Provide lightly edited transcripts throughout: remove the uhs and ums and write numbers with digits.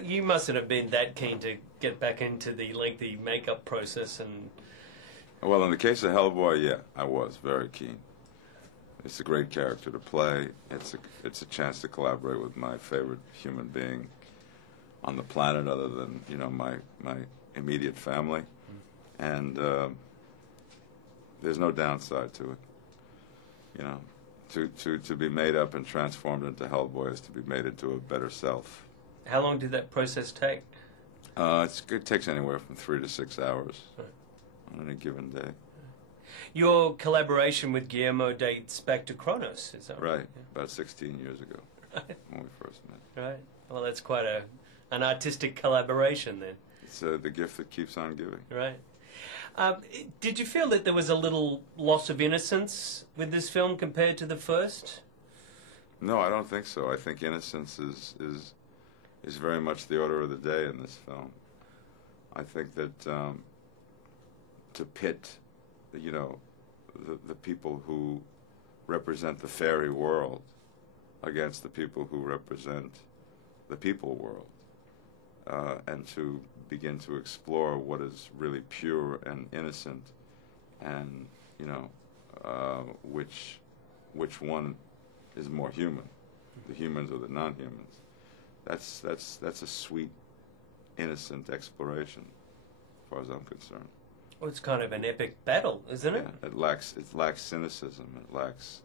You mustn't have been that keen to get back into the lengthy makeup process and... Well, in the case of Hellboy, yeah, I was very keen. It's a great character to play. It's a chance to collaborate with my favorite human being on the planet, other than my immediate family, and there's no downside to it. To be made up and transformed into Hellboy is to be made into a better self. How long did that process take? It takes anywhere from 3 to 6 hours on any given day. Your collaboration with Guillermo dates back to Kronos, is that right? Right, yeah. About 16 years ago, when we first met. Right. Well, that's quite an artistic collaboration then. It's the gift that keeps on giving. Right. Did you feel that there was a little loss of innocence with this film compared to the first? No, I don't think so. I think innocence is very much the order of the day in this film. I think that to pit, the people who represent the fairy world against the people who represent the people world, and to begin to explore what is really pure and innocent, and which one is more human, the humans or the non-humans. That's a sweet, innocent exploration, as far as I'm concerned. Well, it's kind of an epic battle, isn't it? Yeah, it lacks cynicism. It lacks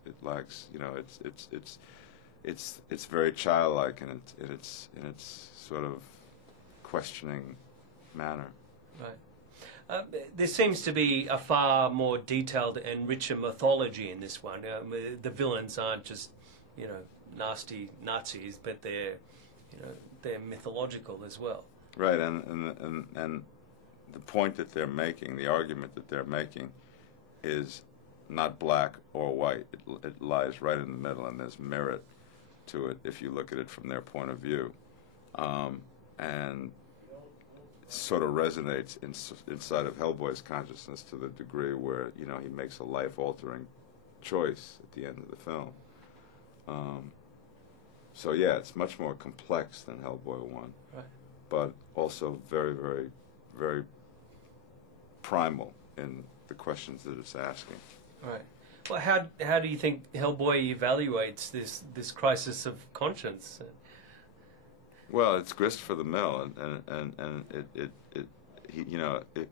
it's very childlike in its sort of questioning manner. Right. There seems to be a far more detailed and richer mythology in this one. The villains aren't just nasty Nazis, but they're mythological as well. Right, and the point that they're making, the argument that they're making, is not black or white. It lies right in the middle, and there's merit to it if you look at it from their point of view, and it sort of resonates inside of Hellboy's consciousness to the degree where he makes a life-altering choice at the end of the film. So yeah, it's much more complex than Hellboy 1, right, but also very, very, very primal in the questions that it's asking. Right. Well, how do you think Hellboy evaluates this crisis of conscience? Well, it's grist for the mill, and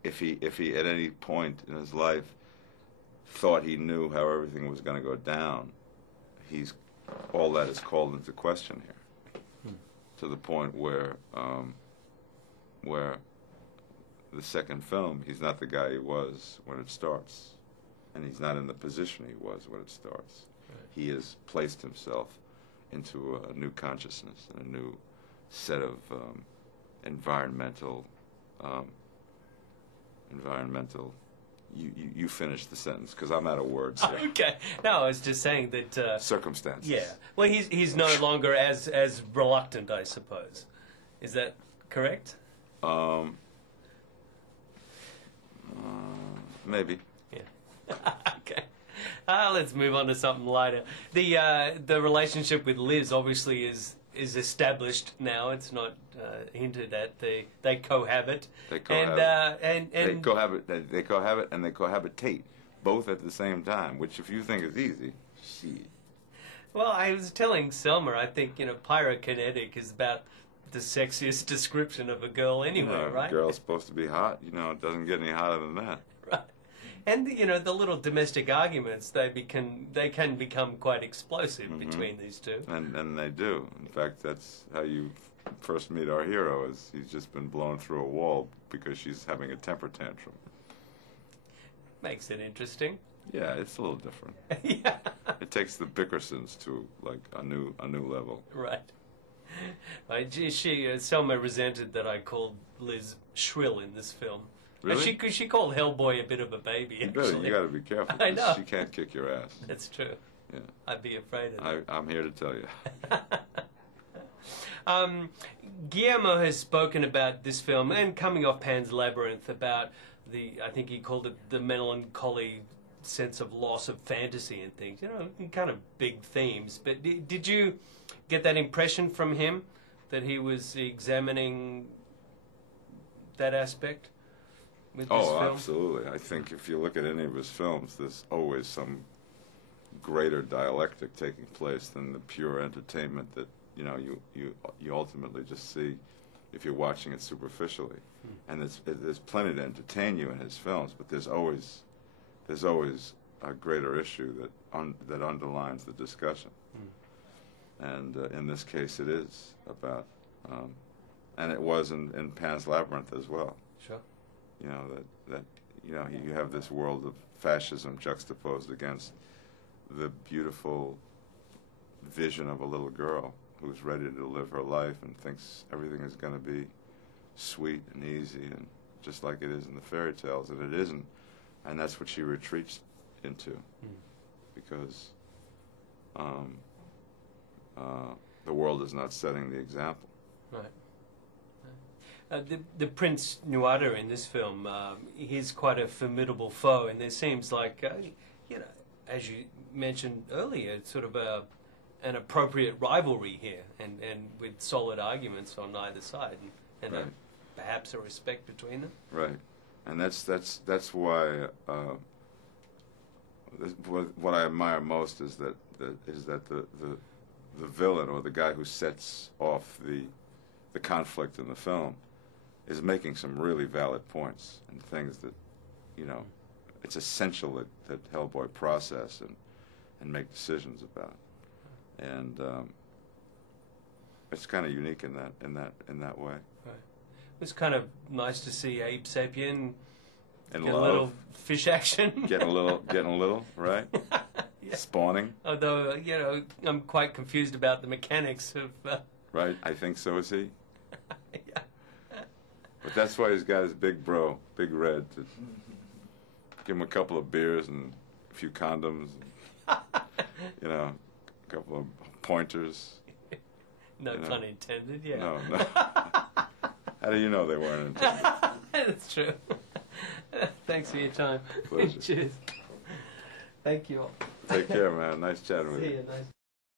if he at any point in his life thought he knew how everything was going to go down, all that is called into question here, to the point where the second film, he's not the guy he was when it starts, and he's not in the position he was when it starts. Right. He has placed himself into a new consciousness and a new set of environmental. You finish the sentence, because I'm out of words here. Okay. No, I was just saying that... circumstances. Yeah. Well, he's no longer as reluctant, I suppose. Is that correct? Maybe. Yeah. Okay. Let's move on to something lighter. The relationship with Liz obviously is established now. It's not hinted at. They cohabit. They cohabit. They cohabit and they cohabitate, both at the same time. Which, if you think is easy, shit. Well, I was telling Selma, I think pyrokinetic is about the sexiest description of a girl anyway, right? A girl's supposed to be hot. It doesn't get any hotter than that. Right. And the little domestic arguments, they can become quite explosive between these two. And they do. In fact, that's how you first meet our hero. Is he's just been blown through a wall because she's having a temper tantrum. Makes it interesting. Yeah, it's a little different. Yeah. It takes the Bickersons to like a new level. Right. Selma resented that I called Liz shrill in this film. Really? She called Hellboy a bit of a baby, actually. Really? You got to be careful. I know. She can't kick your ass. That's true. Yeah. I'd be afraid of that. I'm here to tell you. Guillermo has spoken about this film, and coming off Pan's Labyrinth, about I think he called it the melancholy sense of loss of fantasy and things. Kind of big themes. But did you get that impression from him that he was examining that aspect with this Oh, film? absolutely. I think if you look at any of his films, there's always some greater dialectic taking place than the pure entertainment that you ultimately just see if you're watching it superficially. And there's plenty to entertain you in his films, but there's always a greater issue that underlines the discussion. And in this case, it is about, and it was in Pan's Labyrinth as well. Sure. You know that you have this world of fascism juxtaposed against the beautiful vision of a little girl who's ready to live her life and thinks everything is going to be sweet and easy and just like it is in the fairy tales, and it isn't. And that's what she retreats into, because the world is not setting the example. Right. The Prince Nuada in this film, he's quite a formidable foe, and there seems like, as you mentioned earlier, it's sort of an appropriate rivalry here, and with solid arguments on either side, and Right. Perhaps a respect between them. Right, and that's why what I admire most is that the villain, or the guy who sets off the conflict in the film, is making some really valid points and things that it's essential that Hellboy process and make decisions about, and it's kind of unique in that way. Right. It was kind of nice to see Abe Sapien And get love, a little fish action. getting a little, right? Yeah. Spawning. Although, I'm quite confused about the mechanics of... Right, I think so is he. Yeah. But that's why he's got his big Red, to give him a couple of beers and a few condoms, and, a couple of pointers. No pun intended, yeah. No. How do you know they weren't intended? That's true. Thanks for your time. Pleasure. Cheers. Thank you all. Take care, man. Nice chatting with See you. you. Nice.